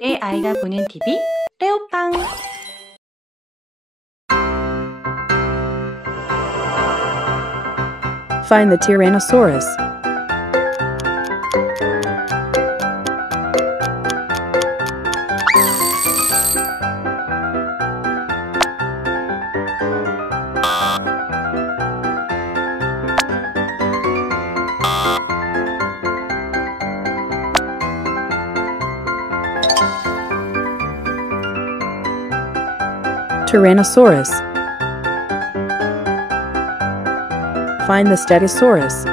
내 아이가 보는 TV 레오빵. Find the Tyrannosaurus. Tyrannosaurus. Find the Stegosaurus.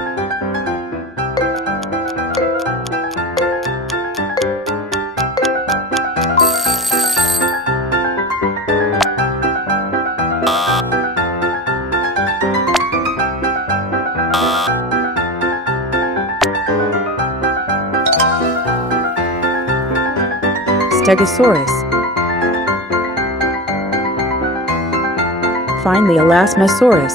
Stegosaurus. Find the Elasmosaurus.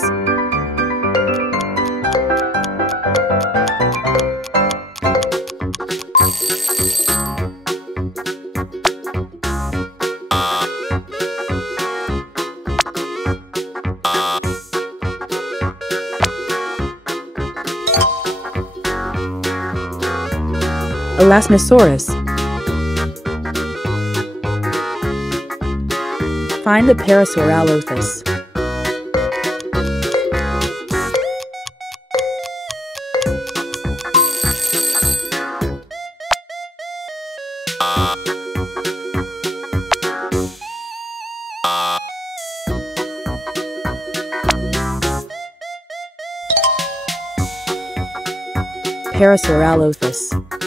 Elasmosaurus. Find the Parasaurolophus. Parasaurolophus.